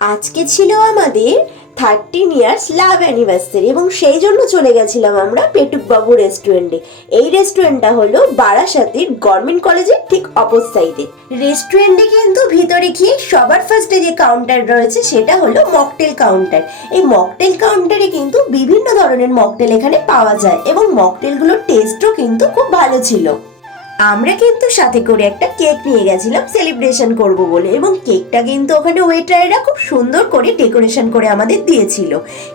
আজকে ছিল আমাদের 13 ইয়ার্স লাভ অ্যানিভার্সারি এবং সেই জন্য চলে গেছিলাম আমরা পেটুক বাবু রেস্টুরেন্টে। এই রেস্টুরেন্টটা হলো বারাসাতের গভর্নমেন্ট কলেজের ঠিক অপোজ সাইডে। রেস্টুরেন্টে কিন্তু ভিতরে গিয়ে সবার ফার্স্টে যে কাউন্টার রয়েছে সেটা হলো মকটেল কাউন্টার। এই মকটেল কাউন্টারে কিন্তু বিভিন্ন ধরনের মকটেল এখানে পাওয়া যায় এবং মকটেলগুলোর টেস্টও কিন্তু খুব ভালো ছিল। আমরা কিন্তু সাথে করে একটা কেক নিয়ে গেছিলাম সেলিব্রেশন করব বলে, এবং কেকটা কিন্তু ওখানে ওয়েটাররা খুব সুন্দর করে ডেকোরেশন করে আমাদের দিয়েছিল।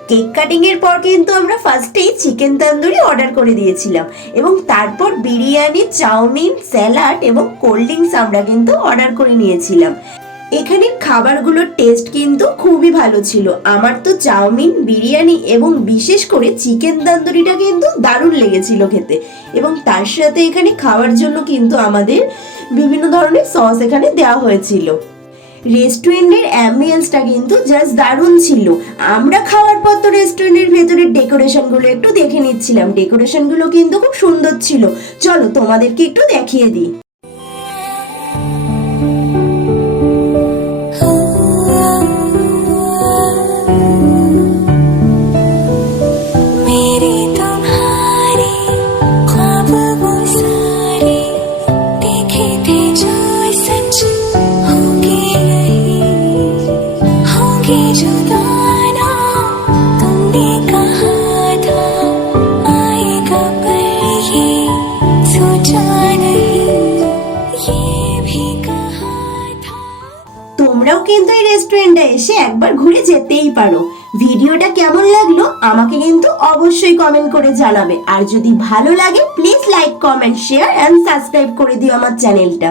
কেক কাটিং এর পর কিন্তু আমরা ফার্স্টেই চিকেন তন্দুরি অর্ডার করে দিয়েছিলাম এবং তারপর বিরিয়ানি, চাউমিন, স্যালাড এবং কোল্ড ড্রিঙ্কস আমরা কিন্তু অর্ডার করে নিয়েছিলাম। এখানের খাবারগুলোর টেস্ট কিন্তু খুবই ভালো ছিল। আমার তো চাউমিন, বিরিয়ানি এবং বিশেষ করে চিকেন তন্দুরিটা কিন্তু দারুণ লেগেছিল খেতে। এবং তার সাথে এখানে খাওয়ার জন্য কিন্তু আমাদের বিভিন্ন ধরনের সস এখানে দেওয়া হয়েছিল। রেস্টুরেন্টের অ্যাম্বিয়েন্সটা কিন্তু জাস্ট দারুণ ছিল। আমরা খাওয়ার পর তো রেস্টুরেন্টের ভেতরের ডেকোরেশনগুলো একটু দেখে নিচ্ছিলাম। ডেকোরেশনগুলো কিন্তু খুব সুন্দর ছিল। চলো তোমাদেরকে একটু দেখিয়ে দিই। তোমরাও কিন্তু এই রেস্টুরেন্টে এসে একবার ঘুরে যেতেই পারো। ভিডিওটা কেমন লাগলো আমাকে কিন্তু অবশ্যই কমেন্ট করে জানাবে। আর যদি ভালো লাগে please like, comment, share and subscribe করে দিও আমার চ্যানেলটা।